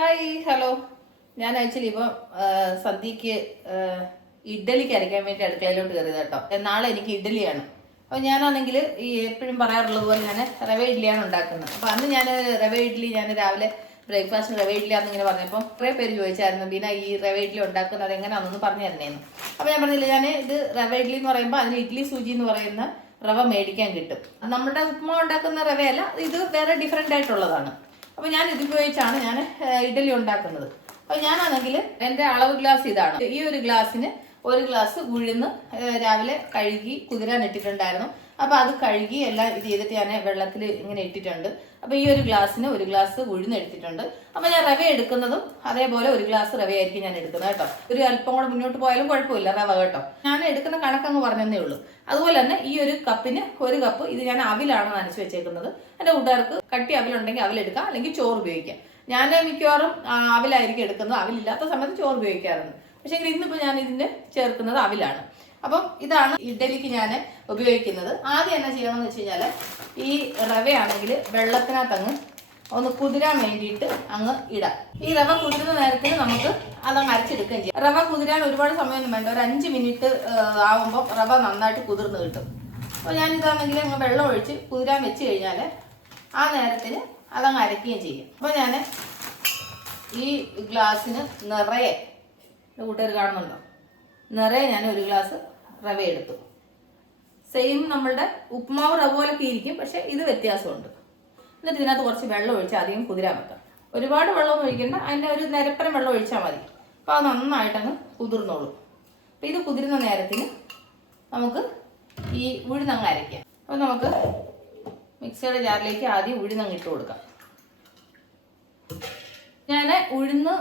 Hi hello. ഞാൻ actually ഇപ്പം സദ്യക്ക് ഇഡ്ഡലിക്ക് അരയ്ക്കാൻ വേണ്ടി അടുക്കളയിലോട്ട് കയറിയത് കേട്ടോ. നാളെ എനിക്ക് ഇഡ്ഡലിയാണ്. അപ്പോൾ ഞാനാണെങ്കിൽ ഈ എപ്പോഴും പറയാറുള്ളത് പോലെ ഞാൻ റവ ഇഡ്ഡലിയാണ് ഉണ്ടാക്കുന്നത്. അപ്പോൾ അന്ന് ഞാൻ റവ ഇഡ്ഡലി രാവിലെ ബ്രേക്ക്ഫാസ്റ്റ് റവ ഇഡ്ഡലി ആണെന്നിങ്ങനെ പറഞ്ഞപ്പോൾ കുറേ പേര് ചോദിച്ചായിരുന്നു പിന്നെ ഈ റവ ഇഡ്ഡലി ഉണ്ടാക്കുന്നത് എങ്ങനെയാണെന്നൊന്ന് പറഞ്ഞു തരണേന്ന്. അപ്പോൾ ഞാൻ പറഞ്ഞില്ല, ഞാൻ ഇത് റവ ഇഡ്ഡലി എന്ന് പറയുമ്പോൾ അതിന് ഇഡ്ഡലി സൂചി എന്ന് പറയുന്ന റവ മേടിക്കാൻ കിട്ടും. നമ്മുടെ ഉപ്മാവ് ഉണ്ടാക്കുന്ന റവയല്ല, ഇത് വേറെ ഡിഫറെൻ്റ് ആയിട്ടുള്ളതാണ്. അപ്പോൾ ഞാൻ ഇത് ഉപയോഗിച്ചാണ് ഞാൻ ഇഡ്ഡലി ഉണ്ടാക്കുന്നത്. അപ്പോൾ ഞാനാണെങ്കിൽ എൻ്റെ അളവ് ഗ്ലാസ് ഇതാണ്. ഈ ഒരു ഗ്ലാസ്സിന് ഒരു ഗ്ലാസ് ഉഴുന്ന് രാവിലെ കഴുകി കുതിരാൻ ഇട്ടിട്ടുണ്ടായിരുന്നു. അപ്പോൾ അത് കഴുകി എല്ലാം ഇത് ചെയ്തിട്ട് ഞാൻ വെള്ളത്തിൽ ഇങ്ങനെ ഇട്ടിട്ടുണ്ട്. അപ്പോൾ ഈ ഒരു ഗ്ലാസ്സിന് ഒരു ഗ്ലാസ് ഉഴുന്ന് എടുത്തിട്ടുണ്ട്. അപ്പോൾ ഞാൻ റവ എടുക്കുന്നതും അതേപോലെ ഒരു ഗ്ലാസ് റവയായിരിക്കും ഞാൻ എടുക്കുന്നത് കേട്ടോ. ഒരു അല്പം കൂടെ മുന്നോട്ട് പോയാലും കുഴപ്പമില്ല റവ കേട്ടോ. ഞാൻ എടുക്കുന്ന കണക്കങ്ങ് പറഞ്ഞതേ ഉള്ളൂ. അതുപോലെ തന്നെ ഈ ഒരു കപ്പിന് ഒരു കപ്പ് ഇത് ഞാൻ അവിലാണ് നനച്ച് വെച്ചേക്കുന്നത്. എൻ്റെ കൂട്ടുകാർക്ക് കട്ടി അവിലുണ്ടെങ്കിൽ അവിലെടുക്കാം, അല്ലെങ്കിൽ ചോറ് ഉപയോഗിക്കാം. ഞാൻ മിക്കവാറും അവിലായിരിക്കും എടുക്കുന്നത്. അവിലില്ലാത്ത സമയത്ത് ചോറ് ഉപയോഗിക്കാറുണ്ട്. പക്ഷേ ഇന്നിപ്പോൾ ഞാൻ ഇതിന് ചേർക്കുന്നത് അവിലാണ്. അപ്പം ഇതാണ് ഇഡ്ഡലിക്ക് ഞാൻ ഉപയോഗിക്കുന്നത്. ആദ്യം എന്നാ ചെയ്യണമെന്ന് വെച്ച് കഴിഞ്ഞാൽ ഈ റവയാണെങ്കിൽ വെള്ളത്തിനകത്ത് അങ്ങ് ഒന്ന് കുതിരാൻ വേണ്ടിയിട്ട് അങ്ങ് ഇടാം. ഈ റവ കുതിരുന്ന നേരത്തിന് നമുക്ക് അതങ്ങ് അരച്ചെടുക്കുകയും ചെയ്യാം. റവ കുതിരാൻ ഒരുപാട് സമയമൊന്നും വേണ്ട, ഒരു 5 മിനിറ്റ് ആവുമ്പോൾ റവ നന്നായിട്ട് കുതിർന്ന് കിട്ടും. അപ്പോൾ ഞാനിതാണെങ്കിൽ അങ്ങ് വെള്ളം ഒഴിച്ച് കുതിരാൻ വെച്ച് കഴിഞ്ഞാൽ ആ നേരത്തിന് അതങ്ങ് അരയ്ക്കുകയും ചെയ്യും. അപ്പോൾ ഞാൻ ഈ ഗ്ലാസ്സിന് നിറയെ, കൂട്ടുകാർ കാണുന്നുണ്ടോ, നിറയെ ഞാൻ ഒരു ഗ്ലാസ് റവ എടുത്തു. സെയിം നമ്മളുടെ ഉപ്മാവ് റവ പോലൊക്കെ ഇരിക്കും, പക്ഷെ ഇത് വ്യത്യാസമുണ്ട്. എന്നിട്ട് ഇതിനകത്ത് കുറച്ച് വെള്ളം ഒഴിച്ച് അധികം കുതിരാൻ വെക്കാം. ഒരുപാട് വെള്ളമൊന്നും ഒഴിക്കണ്ട, അതിൻ്റെ ഒരു നിരപ്പരം വെള്ളം ഒഴിച്ചാൽ മതി. അപ്പോൾ അത് നന്നായിട്ടങ്ങ് കുതിർന്നോളൂ. അപ്പോൾ ഇത് കുതിരുന്ന നേരത്തിന് നമുക്ക് ഈ ഉഴുന്നങ്ങ് അരയ്ക്കാം. അപ്പോൾ നമുക്ക് മിക്സിയുടെ ജാറിലേക്ക് ആദ്യം ഉഴുന്നങ്ങ് ഇട്ട് കൊടുക്കാം. ഞാൻ ഉഴുന്ന്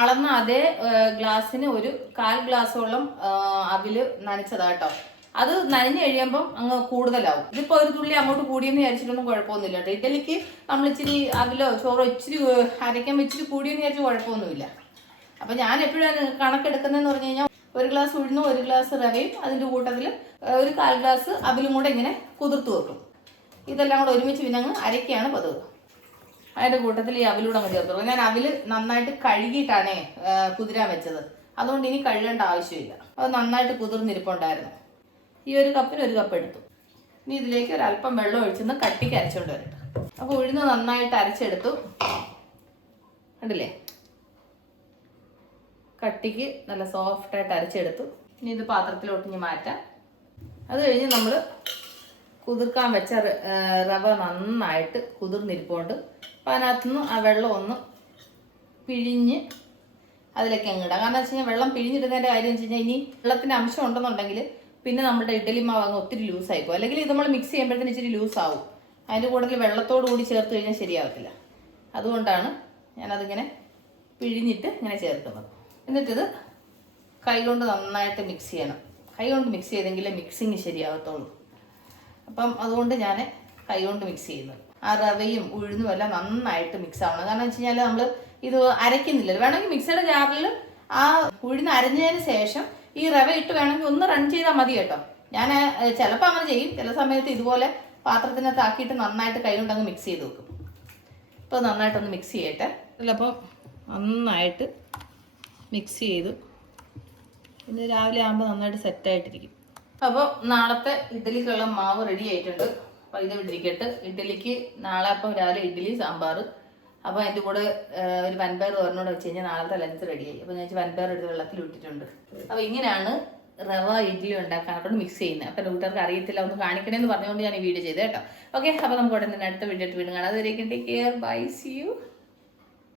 അളന്ന അതേ ഗ്ലാസ്സിന് ഒരു 1/4 ഗ്ലാസോളം അവില് നനച്ചതാട്ടോ. അത് നനഞ്ഞു കഴിയുമ്പം അങ്ങ് കൂടുതലാവും. ഇതിപ്പോൾ ഒരു തുള്ളി അങ്ങോട്ട് കൂടിയെന്ന് വിചാരിച്ചിട്ടൊന്നും കുഴപ്പമൊന്നുമില്ല കേട്ടോ. ഇഡ്ഡലിക്ക് നമ്മൾ ഇച്ചിരി അവിലോ ചോറോ ഇച്ചിരി അരയ്ക്കുമ്പോൾ ഇച്ചിരി കൂടിയെന്ന് വിചാരിച്ച് കുഴപ്പമൊന്നുമില്ല. അപ്പം ഞാൻ എപ്പോഴും കണക്കെടുക്കുന്നതെന്ന് പറഞ്ഞു കഴിഞ്ഞാൽ ഒരു ഗ്ലാസ് ഉഴുന്നും ഒരു ഗ്ലാസ് റവയും അതിൻ്റെ കൂട്ടത്തിൽ ഒരു 1/4 ഗ്ലാസ് അവിലും കൂടെ ഇങ്ങനെ കുതിർത്ത് വെക്കും. ഇതെല്ലാം കൂടെ ഒരുമിച്ച് പിന്നെ അങ്ങ് അരയ്ക്കുകയാണ് പതിവ്. അതിൻ്റെ കൂട്ടത്തിൽ ഈ അവിലൂടെ അങ്ങ് ചേർത്ത്. ഞാൻ അവില് നന്നായിട്ട് കഴുകിയിട്ടാണേ കുതിരാൻ വെച്ചത്, അതുകൊണ്ട് ഇനി കഴുകേണ്ട ആവശ്യമില്ല. അത് നന്നായിട്ട് കുതിർന്നിരിപ്പുണ്ടായിരുന്നു. ഈ ഒരു കപ്പിന് ഒരു കപ്പ് എടുത്തു. ഇനി ഇതിലേക്ക് ഒരല്പം വെള്ളം ഒഴിച്ചൊന്ന് കട്ടിക്ക് അരച്ചുകൊണ്ട് വരട്ടെ. അപ്പോൾ ഉഴുന്ന് നന്നായിട്ട് അരച്ചെടുത്തു, കണ്ടില്ലേ, കട്ടിക്ക് നല്ല സോഫ്റ്റായിട്ട് അരച്ചെടുത്തു. ഇനി ഇത് പാത്രത്തിലോട്ട് ഇനി മാറ്റാം. അത് കഴിഞ്ഞ് നമ്മൾ കുതിർക്കാൻ വെച്ച റവ നന്നായിട്ട് കുതിർന്നിരിപ്പുണ്ട്. അപ്പോൾ അതിനകത്തുനിന്ന് ആ വെള്ളം ഒന്ന് പിഴിഞ്ഞ് അതിലേക്ക് അങ്ങ് ഇടാം. കാരണം എന്ന് വെച്ച് കഴിഞ്ഞാൽ വെള്ളം പിഴിഞ്ഞിടുന്നതിൻ്റെ കാര്യം വെച്ച് കഴിഞ്ഞാൽ ഇനി വെള്ളത്തിൻ്റെ അംശം ഉണ്ടെന്നുണ്ടെങ്കിൽ പിന്നെ നമ്മുടെ ഇഡ്ഡലി മാവ് അങ്ങ് ഒത്തിരി ലൂസായിപ്പോൾ, അല്ലെങ്കിൽ ഇത് നമ്മൾ മിക്സ് ചെയ്യുമ്പോഴത്തേന് ഇച്ചിരി ലൂസാവും. അതിൻ്റെ കൂടുതൽ വെള്ളത്തോടു കൂടി ചേർത്ത് കഴിഞ്ഞാൽ ശരിയാവത്തില്ല. അതുകൊണ്ടാണ് ഞാനതിങ്ങനെ പിഴിഞ്ഞിട്ട് ഇങ്ങനെ ചേർക്കുന്നത്. എന്നിട്ടിത് കൈകൊണ്ട് നന്നായിട്ട് മിക്സ് ചെയ്യണം. കൈകൊണ്ട് മിക്സ് ചെയ്തെങ്കിലേ മിക്സിങ് ശരിയാകത്തുള്ളൂ. അപ്പം അതുകൊണ്ട് ഞാൻ കൈകൊണ്ട് മിക്സ് ചെയ്യുന്നത്. ആ റവയും ഉഴുന്നും എല്ലാം നന്നായിട്ട് മിക്സ് ആവണം. കാരണം വെച്ച് കഴിഞ്ഞാൽ നമ്മൾ ഇത് അരയ്ക്കുന്നില്ല. വേണമെങ്കിൽ മിക്സിയുടെ ജാറിൽ ആ ഉഴുന്ന് അരഞ്ഞതിന് ശേഷം ഈ റവ ഇട്ട് വേണമെങ്കിൽ ഒന്ന് റൺ ചെയ്താൽ മതി കേട്ടോ. ഞാൻ ചിലപ്പോൾ അങ്ങനെ ചെയ്യും, ചില സമയത്ത് ഇതുപോലെ പാത്രത്തിനകത്ത് ആക്കിയിട്ട് നന്നായിട്ട് കൈ കൊണ്ടങ്ങ് മിക്സ് ചെയ്ത് വെക്കും. ഇപ്പോൾ നന്നായിട്ടൊന്ന് മിക്സ് ചെയ്യട്ടെ. ചിലപ്പോൾ നന്നായിട്ട് മിക്സ് ചെയ്തു. ഇന്ന് രാവിലെ ആകുമ്പോൾ നന്നായിട്ട് സെറ്റായിട്ടിരിക്കും. അപ്പോൾ നാളത്തെ ഇഡ്ഡലിക്കുള്ള മാവ് റെഡി ആയിട്ടുണ്ട്. അപ്പോൾ ഇത് ഇട്ടിരിക്കട്ട്. ഇഡ്ഡലിക്ക് നാളെ അപ്പം രാവിലെ ഇഡ്ഡലി സാമ്പാർ. അപ്പോൾ അതിൻ്റെ കൂടെ ഒരു വൻപയർ തോരനോട് വെച്ച് കഴിഞ്ഞാൽ നാളത്തെ ലഞ്ച് റെഡിയായി. അപ്പോൾ ഞാൻ വൻപയർ എടുത്ത് വെള്ളത്തിൽ ഇട്ടിട്ടുണ്ട്. അപ്പോൾ ഇങ്ങനെയാണ് റവ ഇഡ്ഡലി ഉണ്ടാക്കാനായിട്ട് മിക്സ് ചെയ്യുന്നത്. അപ്പോൾ എൻ്റെ കൂട്ടുകാർക്ക് അറിയത്തില്ല, ഒന്ന് കാണിക്കണമെന്ന് പറഞ്ഞുകൊണ്ട് ഞാൻ ഈ വീഡിയോ ചെയ്തത് കേട്ടോ. ഓക്കെ, അപ്പോൾ നമുക്ക് ഉടനെ അടുത്ത വീഡിയോ ആയിട്ട് വീണ്ടും കാണാം. അതുവരേക്കും take care, bye, see U.